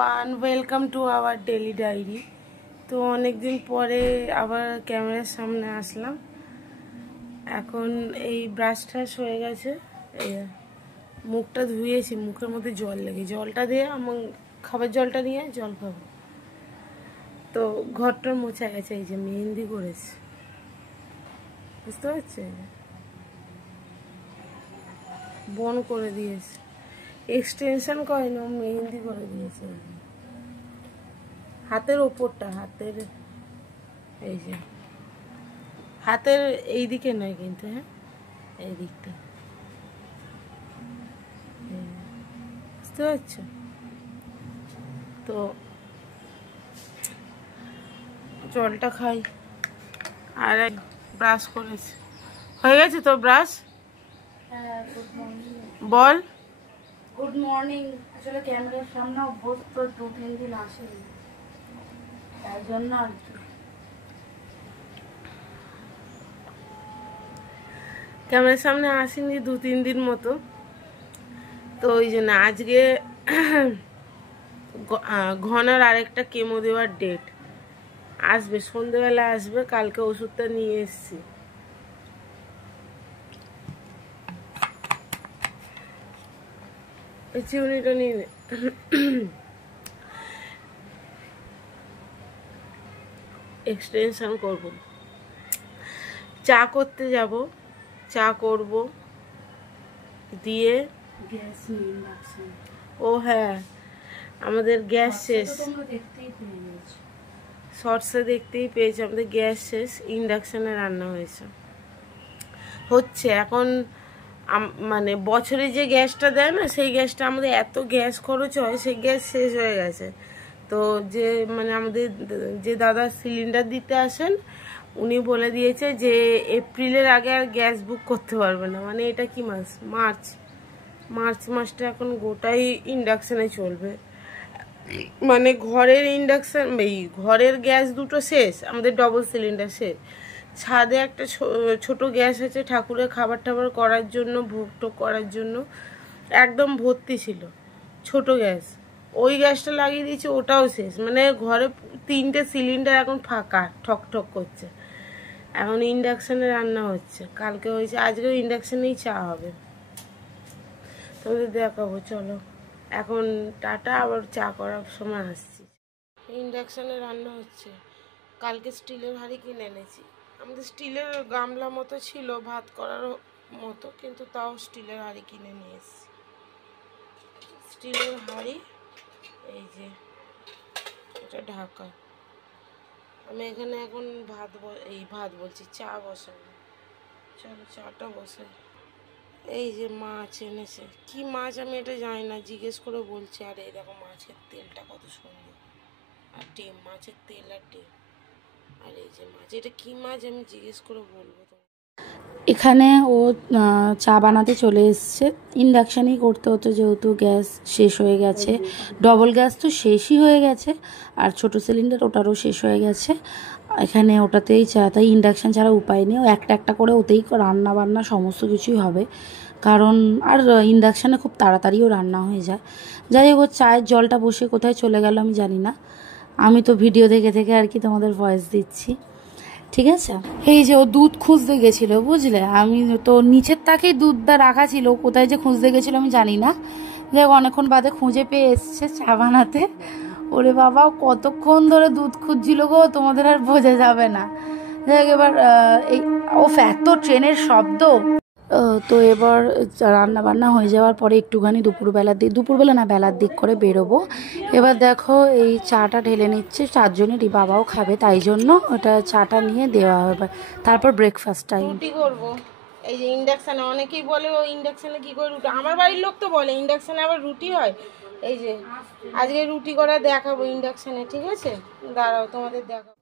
Everyone, welcome to our daily diary. তো অনেকদিন পরে আবার ক্যামেরার সামনে আসলাম। এখন এই ব্রাশ ট্রাশ হয়ে গেছে, এই মুখটা ধুয়েছি, মুখের মধ্যে জল লেগে, জলটা দিয়ে আমার খাবার জলটা নিয়ে জল খাবো। তো ঘরটার মোছা গেছে, এই যে মেহেন্দি করেছে, বুঝতে পারছে, বন করে দিয়েছে, এক্সটেনশন করেনি, মেহেন্দি করে দিয়েছে হাতের ওপরটা, হাতের এই যে হাতের এই দিকে নয় কিন্তু, হ্যাঁ এই দিকটা, বুঝতে পারছো? তো জলটা খাই আর ব্রাশ করেছি, হয়ে গেছে তো ব্রাশ। বল গুড মর্নিং। আসলে ক্যামেরার সামনে অভ্যস্ত, 2-3 দিন আসেনি, তাই জন্য আর কি। ক্যামেরার সামনে আসেনি 2-3 দিন মতো, তো ওই জন্য আজকে ঘনার আরেকটা কেমো দেওয়ার ডেট আসবে, সন্ধ্যেবেলা আসবে। কালকে ওষুধটা নিয়ে এসছি। চিউনিটা নিয়ে এক্সটেনশন করব, চা করতে যাব, চা করব দিয়ে গ্যাস ইন্ডাকশন। ও হ্যাঁ, আমাদের গ্যাস শেষ, শর্টসে দেখতেই পেয়েছি, আমাদের গ্যাস শেষ, ইন্ডাকশানে রান্না হচ্ছে এখন। মানে বছরে যে গ্যাসটা দেয় না, সেই গ্যাসটা আমাদের এত গ্যাস খরচ হয়, সেই গ্যাস শেষ হয়ে গেছে। তো যে মানে আমাদের যে দাদা সিলিন্ডার দিতে আসেন, উনি বলে দিয়েছে যে এপ্রিলের আগে আর গ্যাস বুক করতে পারবে না। মানে এটা কি মাস? মার্চ মাসটা এখন গোটাই ইন্ডাকশানে চলবে। মানে ঘরের ইন্ডাকশান, এই ঘরের গ্যাস দুটো শেষ, আমাদের ডবল সিলিন্ডার শেষ। ছাদে একটা ছোট গ্যাস আছে ঠাকুরের খাবার টাবার করার জন্য, ভোগ টোগ করার জন্য, একদম ভর্তি ছিল ছোট গ্যাস, ওই গ্যাসটা লাগিয়ে দিয়েছি, ওটাও শেষ। মানে ঘরে 3টে সিলিন্ডার এখন ফাঁকা, ঠক ঠক করছে। এখন ইন্ডাকশানে রান্না হচ্ছে, কালকে হয়েছে, আজকেও ইন্ডাকশানেই চা হবে, তোমাদের দেখাবো। চলো এখন টাটা, আবার চা করার সময় আসছি। ইন্ডাকশানে রান্না হচ্ছে। কালকে স্টিলের হাঁড়ি কিনে এনেছি, আমাদের স্টিলের গামলা মতো ছিল ভাত করার মতো, কিন্তু তাও স্টিলের হাঁড়ি কিনে নিয়ে এসেছি। স্টিলের হাঁড়ি, এই যে এটা ঢাকা। আমি এখানে এখন ভাত বলছি, চা বসাবো। চলো চাটা বসাই। এই যে মাছ এনেছে, কি মাছ আমি এটা জানি না, জিজ্ঞেস করে বলছি। আর এই দেখো মাছের তেলটা কত সুন্দর, আর ডিম, মাছের তেল আর ডিম। আর এই যে মাছ, এটা কি মাছ আমি জিজ্ঞেস করে বলবো। এখানে ও চা বানাতে চলে এসছে। ইন্ডাকশানেই করতে হতো যেহেতু গ্যাস শেষ হয়ে গেছে, ডবল গ্যাস তো শেষই হয়ে গেছে, আর ছোট সিলিন্ডার ওটারও শেষ হয়ে গেছে। এখানে ওটাতেই চা, তাই ইন্ডাকশান ছাড়া উপায় নেই, ও একটা একটা করে ওতেই রান্না বান্না সমস্ত কিছুই হবে, কারণ আর ইন্ডাকশানে খুব তাড়াতাড়িও রান্না হয়ে যায়। যাই হোক, চায়ের জলটা বসে কোথায় চলে গেল আমি জানি না, আমি তো ভিডিও দেখে দেখে আর কি তোমাদের ভয়েস দিচ্ছি, ঠিক আছে। এই যে ও দুধ খুঁজতে গেছিলো, বুঝলে, আমি তো নিচের তাকেই দুধটা রাখা ছিল, কোথায় যে খুঁজতে গেছিলো আমি জানি না। যাই হোক, অনেকক্ষণ বাদে খুঁজে পেয়ে এসছে চা বানাতে। ওরে বাবা, কতক্ষণ ধরে দুধ খুঁজছিল গো, তোমাদের আর বোঝা যাবে না। যাই হোক, এবার এই এত ট্রেনের শব্দ। তো এবার রান্না বান্না হয়ে যাওয়ার পরে একটুখানি দুপুরবেলা না বেলার দিক করে বেরোবো। এবার দেখো এই চাটা ঢেলে নিচ্ছে, 4 জনেরই, বাবাও খাবে, তাই জন্য ওটা চাটা নিয়ে দেওয়া হবে, তারপর ব্রেকফাস্ট টাইম। রুটি করবো, এই যে ইন্ডাকশানে, অনেকেই বলে ও ইন্ডাকশানে কি করে রুটি, আমার বাড়ির লোক তো বলে ইন্ডাকশানে আবার রুটি হয়। এই যে আজকে রুটি করা দেখাবো ইন্ডাকশানে, ঠিক আছে, দাঁড়াও তোমাদের দেখাবো।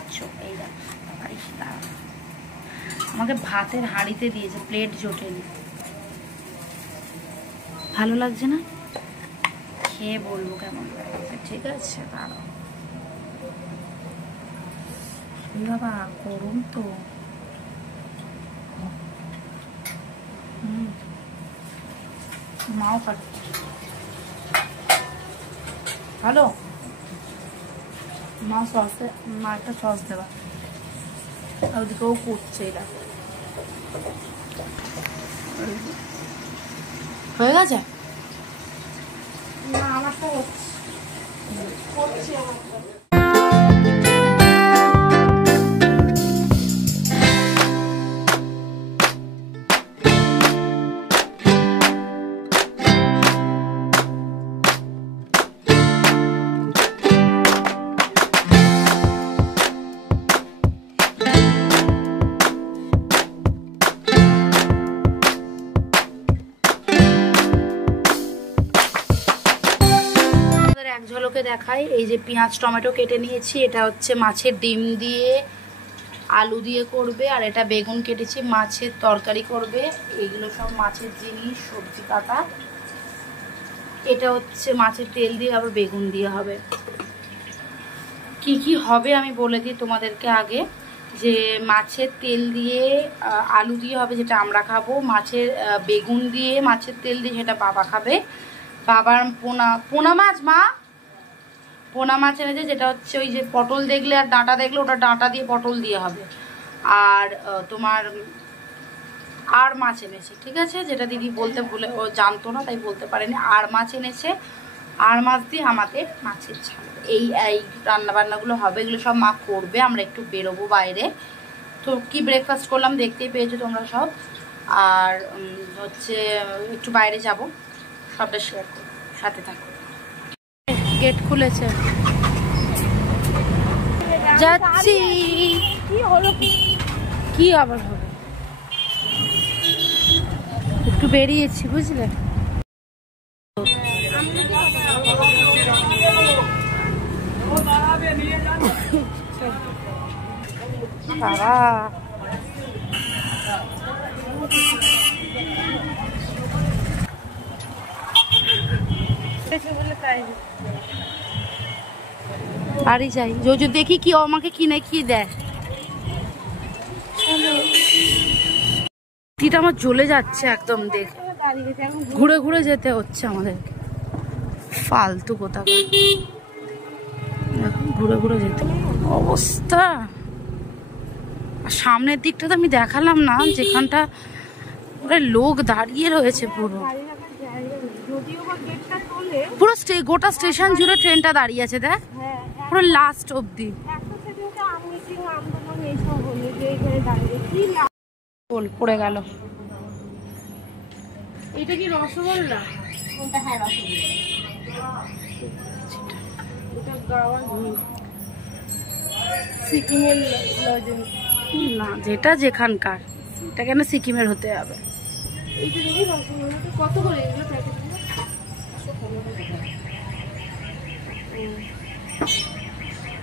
পাচ্ছ? এই দেখো আমাকে ভাতের হাঁড়িতে দিয়েছে, প্লেট জোটেনি। ভালো লাগছে না? খেয়ে বলবো কেমন লাগছে, ঠিক আছে? দাঁড়াও বাবা, গরম তো। মাও খাচ্ছে ভালো। মা সসে, মা একটা সস দেবা, আর ওদিকেও করছে। এটা হয়ে গেছে না, আমার তো হচ্ছে আমারটা। এক ঝলকে দেখাই। এই যে পেঁয়াজ টমেটো কেটে নিয়েছি, এটা হচ্ছে মাছের ডিম দিয়ে আলু দিয়ে করবে, আর এটা বেগুন কেটেছি মাছের তরকারি করবে। এইগুলো সব মাছের জিনিস, সবজি কাটা। এটা হচ্ছে মাছের তেল দিয়ে আবার বেগুন দিয়ে হবে। কি কি হবে আমি বলে দিই তোমাদেরকে আগে, যে মাছের তেল দিয়ে আলু দিয়ে হবে, যেটা আমরা খাবো। মাছের বেগুন দিয়ে মাছের তেল দিয়ে সেটা বাবা খাবে। বাবার পোনা মাছ, মা পোনা মাছ এনেছে, যেটা হচ্ছে ওই যে পটল দেখলে আর ডাঁটা দেখলে, ওটা ডাঁটা দিয়ে পটল দিয়ে হবে। আর তোমার আর মাছ এনেছে, ঠিক আছে? যেটা দিদি বলতে ভুলে, ও জানতো না তাই বলতে পারেনি। আর মাছ এনেছে, আর মাছ দিয়ে আমাদের মাছের ঝাল। এই রান্নাবান্নাগুলো হবে, এগুলো সব মা করবে। আমরা একটু বেরোবো বাইরে। তো কি ব্রেকফাস্ট করলাম দেখতেই পেয়েছো তোমরা সব। আর হচ্ছে একটু বাইরে যাব, সবটা শেয়ার করবো, সাথে থাকো। গেট খুলেছে, যাচ্ছি। কি হলো? কি আবার হবে? একটু বেরিয়েছি, বুঝলে? বাড়ি যাই, যদি দেখি কি আমাকে কিনে কি দেয়। টিটা আমার জ্বলে যাচ্ছে একদম, দেখ ঘুরে ঘুরে যেতে হচ্ছে আমাদেরকে। ফালতু কোথা, ঘুরে ঘুরে যেতে অবস্থা। সামনের দিকটা তো আমি দেখালাম না, যেখানটা লোক দাঁড়িয়ে রয়েছে পুরো পুরো গোটা স্টেশন জুড়ে ট্রেনটা দাঁড়িয়ে আছে। দেখ পুরো লাস্ট অব্দি পড়ে গেল। এটা কি রসগোল্লা? হ্যাঁ, সিকিমের লজেন্স না, যেটা যেখানকার, এটা কেন সিকিমের হতে হবে? এইটা দেখি রসগোল্লাটা কত করে এগুলো প্যাকেট?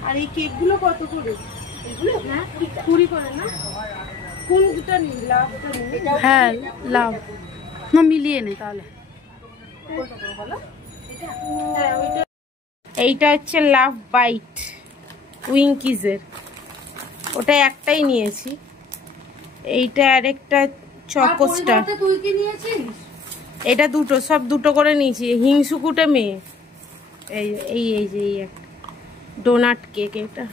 আর এই কেকগুলো কত করে? এগুলো হ্যাঁ 20 করে না? কোনটা নিই? লাভটা নিই? হ্যাঁ লাভ না, মিলিয়ে নে তাহলে। এইটা হচ্ছে লাভ বাইট উইঙ্কিজের, ওটা একটাই নিয়েছি। এইটা আরেকটা চকোস্টার। তুই কি নিয়েছিস? এটা দুটো, সব দুটো করে নিয়েছি। হিংসুকুটে মেয়ে। এই এই এই যে এই একটা ডোনাট কেক, এটা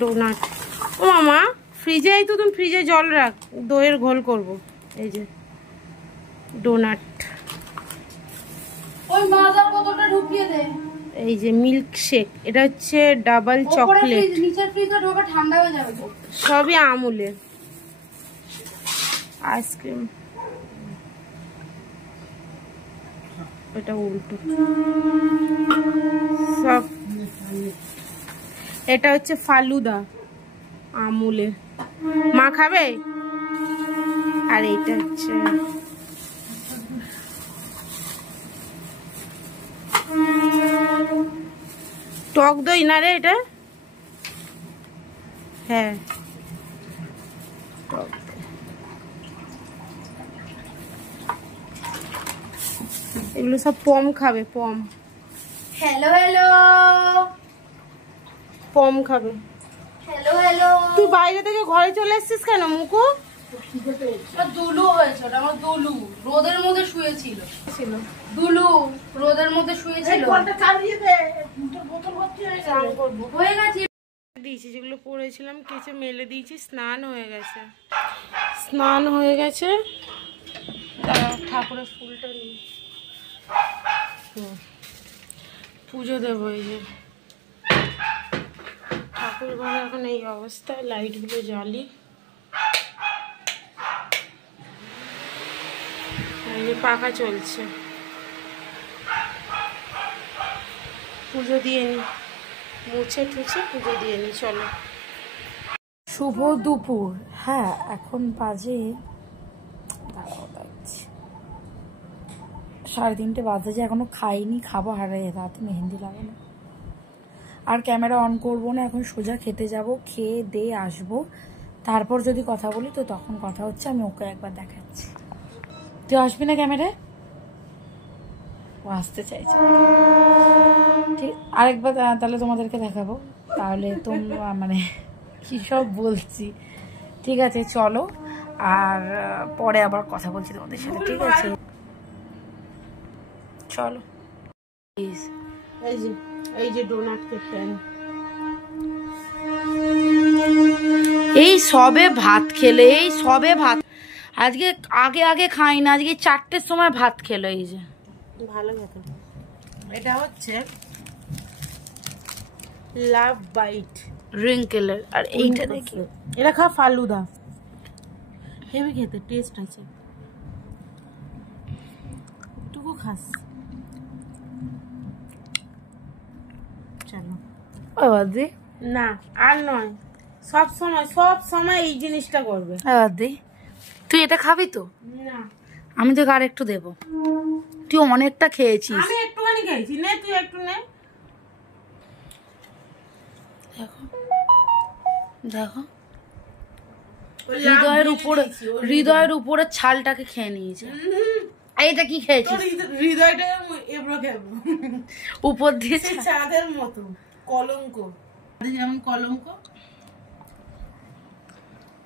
ডোনাট। ও মামা, ফ্রিজে এই তো, তুমি ফ্রিজে জল রাখ, দইয়ের ঘোল করব। এই যে ডোনাট। ওই মাদার বোতলটা ঢুকিয়ে দে। এই যে মিল্ক শেক, এটা হচ্ছে ডাবল চকলেট। নিচের ফ্রিজে ঢোকা, ঠান্ডা হয়ে যাবে তো। সবই আমুলের। আইসক্রিম, এটা উল্টো সব। এটা হচ্ছে ফালুদা আমুলের, মা খাবে। আর এইটা হচ্ছে টক দই না রে, এটা হ্যাঁ এগুলো সব পম খাবে, পম। হ্যালো হ্যালো, পম খাবে। Hello hello. তুই বাইরে থেকে ঘরে চলে এসেছিস কেন মুকু? দুলু হয়েছে, ওটা আমার দুলু রোদের মধ্যে শুয়েছিল। দুলু রোদের মধ্যে শুয়েছিল। হয়ে গেছে দিয়েছি, যেগুলো পরেছিলাম কেচে মেলে দিয়েছি, স্নান হয়ে গেছে। স্নান হয়ে গেছে, ঠাকুরের ফুলটা নিয়ে পুজো দেবো। এই যে ঠাকুর ঘরে এখন এই অবস্থা, লাইটগুলো জ্বালি। এই যে পাখা চলছে, পুজো দিয়ে নি, মুছে টুছে পুজো দিয়ে নি। চলো, শুভ দুপুর। হ্যাঁ এখন বাজে 3:30 বাজে, যে এখনো খাইনি, খাবো। হারাই রাতে মেহেন্দি লাগানো। আর ক্যামেরা অন করবো না, এখন সোজা খেতে যাব, খেয়ে দিয়ে আসবো। তারপর যদি কথা বলি তো তখন কথা হচ্ছে। আমি ওকে একবার দেখাচ্ছি। তুই আসবি না ক্যামেরায়? ও আসতে চাইছে, ঠিক। আরেকবার তাহলে তোমাদেরকে দেখাবো। তাহলে তোমরা মানে কি সব বলছি। ঠিক আছে চলো, আর পরে আবার কথা বলছি তোমাদের সাথে, ঠিক আছে? চলো। এই যে ডোনাট কেকটা, এই সবে ভাত খেলে, এই সবে ভাত। আজকে আগে খাই না, আজকে 4টের সময় ভাত খেলো। এই যে ভালো খেতে। এটা হচ্ছে লাভ বাইট রিঙ্কেলের। আর এইটা দেখি, এটা খা, ফালুদা হেভি খেতে, টেস্ট আছে। টুকু খাস? চলো আবাদি না, আর নয়, সব সময় এই জিনিসটা করবে। আবাদি তুই এটা খাবি তো? না, আমি তোকে আর একটু দেবো। তুই অনেকটা খেয়েছিস। আমি একটুখানি খেয়েছি, নে তুই একটু নে। দেখো দেখো, হৃদয়ের উপরে ছালটাকে খেয়ে নিয়েছে। এইটা কি খেয়েছিস? হৃদয়টা এবড়ো খেবো, উপর দিয়ে চাঁদের মতো কলঙ্ক, যেমন কলঙ্ক।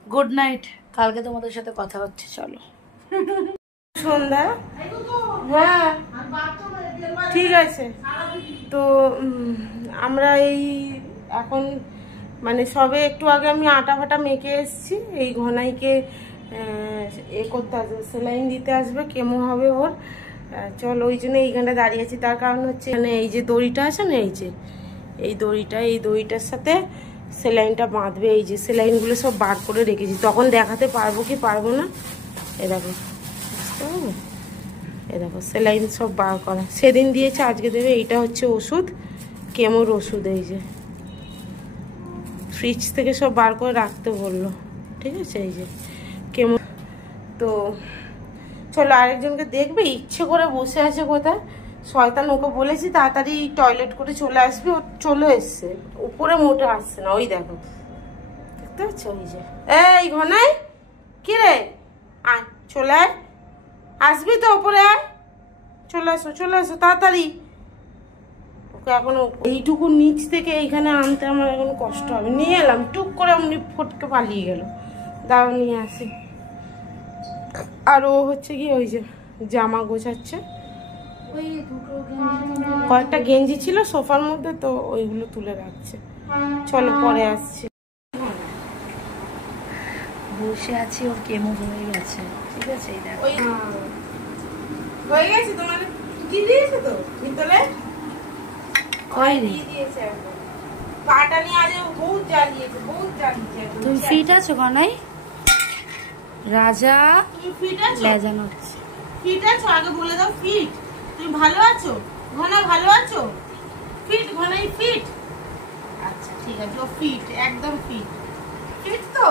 গুড নাইট, কালকে তোমাদের সাথে কথা হচ্ছে। চলো সন্ধ্যা, হ্যাঁ ঠিক আছে। তো আমরা এই এখন মানে সবে একটু আগে আমি আটা ফাটা মেখে এসেছি। এই ঘনাইকে এ করতে আসবে, সেলাইন দিতে আসবে, কেমো হবে ওর। চল, ওই জন্য এইখানটা দাঁড়িয়ে আছি। তার কারণ হচ্ছে এখানে এই যে দড়িটা আছে না, এই যে এই দড়িটার সাথে সেলাইনটা বাঁধবে। এই যে সেলাইনগুলো সব বার করে রেখেছি, তখন দেখাতে পারবো কি পারবো না। এ দেখো, বুঝতে পারবো? এ দেখো সেলাইন সব বার করা, সেদিন দিয়েছে, আজকে দেবে। এইটা হচ্ছে ওষুধ, কেমোর ওষুধ। এই যে ফ্রিজ থেকে সব বার করে রাখতে বললো, ঠিক আছে? এই যে কেমো। তো চলো, আরেকজনকে দেখবে, ইচ্ছে করে বসে আছে কোথায় শয়তান। ওকে বলেছি তাড়াতাড়ি টয়লেট করে চলে আসবি, ও চলে এসছে, উপরে মোটে আসছে না। ওই দেখো, দেখতে পাচ্ছ? ওই যে এই ঘনাই, কি রে, আয় চলে আয়, আসবি তো ওপরে আয়, চলে আসো তাড়াতাড়ি। ওকে এখন এইটুকু নিচ থেকে এইখানে আনতে আমার এখন কষ্ট হবে। নিয়ে এলাম, টুক করে এমনি ফটকে পালিয়ে গেল। দাঁড়াও নিয়ে আসি। আর ও হচ্ছে কি ওই যে জামা গোছাচ্ছে, কয়েকটা গেঞ্জি ছিল সোফার মধ্যে, তো ওইগুলো তুলে রাখছে। চলো পরে আসছি। বসে আছি, ওর কেমো হয়ে গেছে, ঠিক আছে? এই দেখো হয়ে গেছে তোমার, কি দিয়েছে তো ভিতরে, দিয়েছে। পাটা নিয়ে আজ বহুত জ্বালিয়েছে, বহুত জ্বালিয়েছে। তুমি ফিট আছো কানাই? রাজা তুমি ফিট আছো? লেজা নড়ছে। ফিট আছো? আগে বলে দাও ফিট। তুমি ভালো আছো? ঘনা ভালো আছো? ফিট, ঘনাই ফিট? আচ্ছা ঠিক আছে, ও ফিট, একদম ফিট। ফিট তো?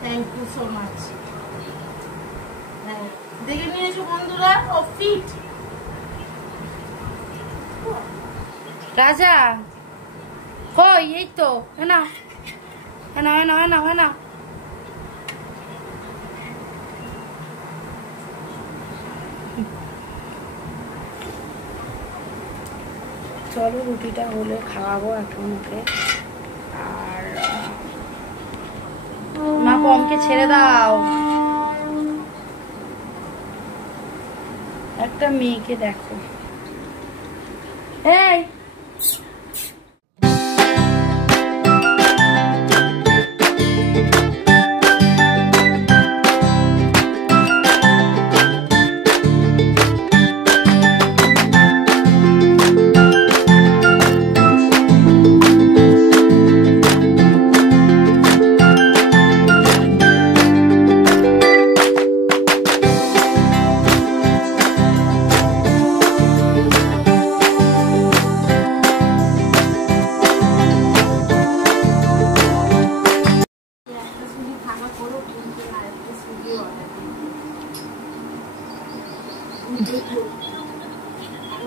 Thank you so much. হ্যাঁ, দেখে নিয়েছো বন্ধুরা, ও ফিট। রাজা কই? এই তো না, না না না না চলো রুটিটা হলে খাওয়াবো এখন ওকে। আর মা পমকে ছেড়ে দাও, একটা মেয়েকে দেখো। এই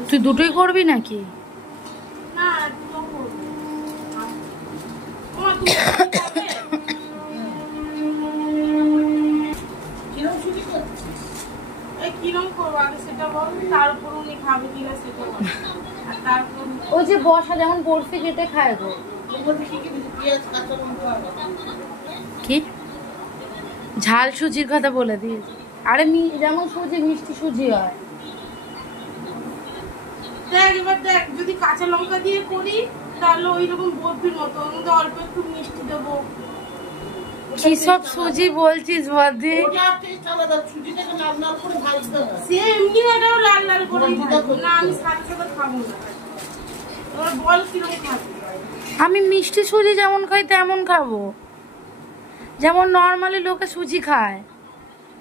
তুই দুটোই করবি নাকি? ওই যে বসা যেমন বরফি কেটে খায় গো। কি ঝাল সুজির কথা বলে দিয়েছে। আরে যেমন সুজি মিষ্টি সুজি হয়। দেখ এবার দেখ, যদি কাঁচা লঙ্কা দিয়ে করি তাহলে ওই রকম বরফির মতো, ওর মধ্যে অল্প একটু মিষ্টি দেবো। কি সব সুজি বলছিস বদি? সে এমনি এটাও লাল লাল করে না, আমি সাদা সাদা খাবো না। এবার বল কিরকম খাবি? আমি মিষ্টি সুজি যেমন খাই তেমন খাবো, যেমন নর্মালি লোকে সুজি খায়।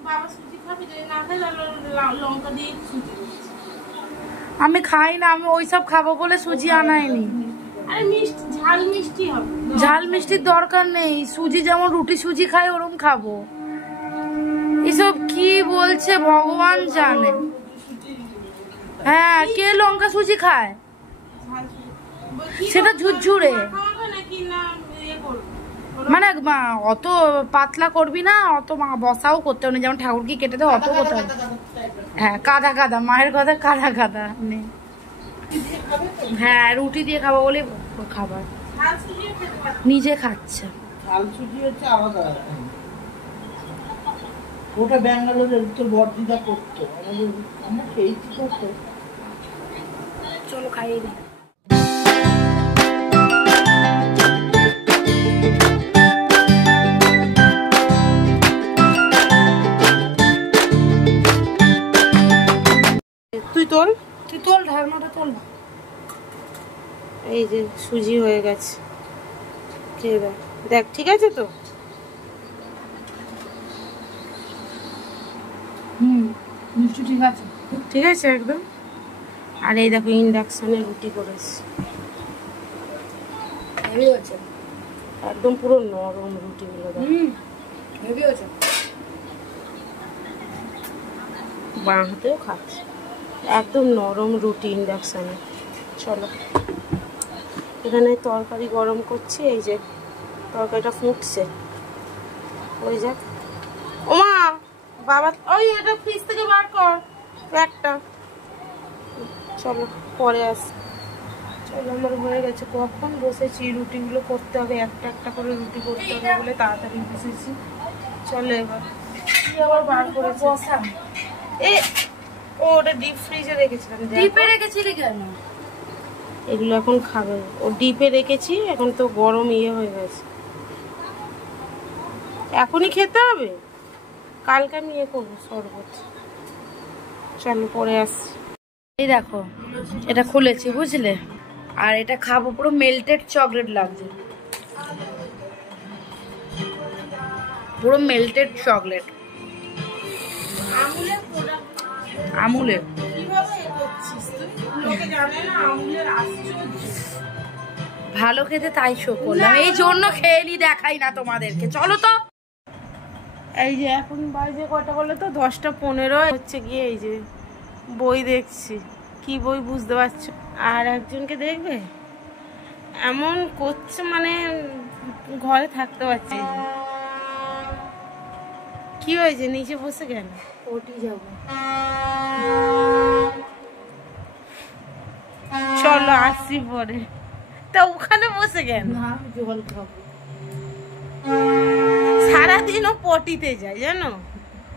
বাবা সুজি খাবি, যদি না খাই তাহলে লঙ্কা দিয়ে সুজি। আমি খাই না, আমি ওইসব খাবো বলে সুজি আনাইনি। আরে মিষ্টি ঝাল মিষ্টি হবে, ঝাল মিষ্টির দরকার নেই। সুজি যেমন রুটি সুজি খাই ওরকম খাবো। এসব কি বলছে ভগবান জানে। হ্যাঁ, কে লঙ্কা সুজি খায়? সেটা ঝুরঝুরে, মানে অত পাতলা করবি না, অত বসাও করতে হবে না, যেমন ঠাকুর কি কেটে দেয় অত করতে হবে। হ্যাঁ কাদা কাদা, মায়ের কথা কাদা কাদা নেই। হ্যাঁ রুটি দিয়ে খাবো বলে খাবার নিজে খাচ্ছে। ওটা ব্যাঙ্গালোরের তো বর্দিদা করতো, আমরা খেয়েছি করতো। চলো খাইয়ে দিই। তুই তোল, তুই তোল ঢাকনাটা তোল। এই যে সুজি হয়ে গেছে, খেয়ে দেখ, দেখ ঠিক আছে তো? মিষ্টি ঠিক আছে, ঠিক আছে একদম। আর এই দেখো ইন্ডাকশনে রুটি করেছি, হেভি হয়েছে একদম পুরো নরম রুটিগুলো। হেভি হয়েছে, বাঁ হাতেও খাচ্ছে, একদম নরম রুটি ইন্ডাকশনে। চলো এখানে তরকারি গরম করছি, এই যে তরকারিটা ফুটছে, ওই যাক। ওমা বাবা, ওই এটা ফ্রিজ থেকে বার কর একটা। চলো পরে আস। চলো আমার হয়ে গেছে, কখন বসেছি রুটিগুলো করতে হবে, একটা একটা করে রুটি করতে হবে বলে তাড়াতাড়ি বসেছি। চলো এবার কি আবার বার করে বসা। ও ওটা ডিপ ফ্রিজে রেখেছিলাম। ডিপে রেখেছিলি কেন? এগুলো এখন খাবে, ও ডিপে রেখেছি, এখন তো গরম হয়ে গেছে, এখনই খেতে হবে, কালকে আমি করবো শরবত। চলো পরে আসছি। এই দেখো এটা খুলেছি বুঝলে, আর এটা খাবো, পুরো মেল্টেড চকলেট লাগছে, পুরো মেল্টেড চকলেট আমুলের। ভালো খেতে তাই শো করলাম, এই জন্য খেয়ে নি, দেখাই না তোমাদেরকে। চলো তো। এই যে এখন বাজে কটা বলে তো, 10টা 15 হচ্ছে গিয়ে, এই যে বই দেখছি, কি বই বুঝতে পারছো? আর একজনকে দেখবে, এমন করছে মানে ঘরে থাকতে পারছি না। কি হয়েছে নিচে বসে কেন? ওটি যাবো। চলো আসছি পরে। তা ওখানে বসে কেন? না জল খাবো। সারাদিনও পটিতে যায় জানো,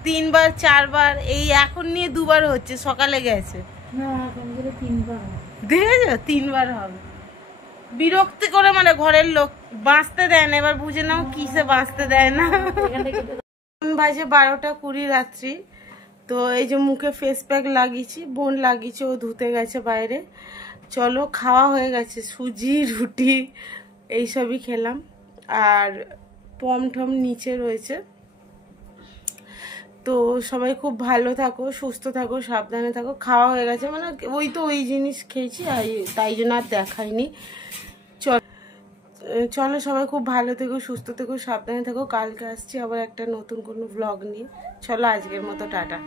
3 বার 4 বার, এই এখন নিয়ে 2 বার হচ্ছে, সকালে গেছে। না এখন গেলে 3 বার হবে। দেখেছো 3 বার হবে। বিরক্তি করে মানে ঘরের লোক বাঁচতে দেয় না। এবার বুঝে নাও কিসে বাঁচতে দেয় না। বাজে 12টা 20 রাত্রি। তো এই যে মুখে ফেস প্যাক লাগিয়েছি, বোন লাগিয়েছে, ও ধুতে গেছে বাইরে। চলো খাওয়া হয়ে গেছে, সুজি রুটি এইসবই খেলাম, আর পম টম নিচে রয়েছে। তো সবাই খুব ভালো থাকো, সুস্থ থাকো, সাবধানে থাকো। খাওয়া হয়ে গেছে মানে ওই জিনিস খেয়েছি, আর তাই জন্য আর দেখাইনি। চলো সবাই খুব ভালো থেকো, সুস্থ থেকো, সাবধানে থাকো। কালকে আসছি আবার একটা নতুন কোনো ব্লগ নিয়ে। চলো আজকের মতো টাটা।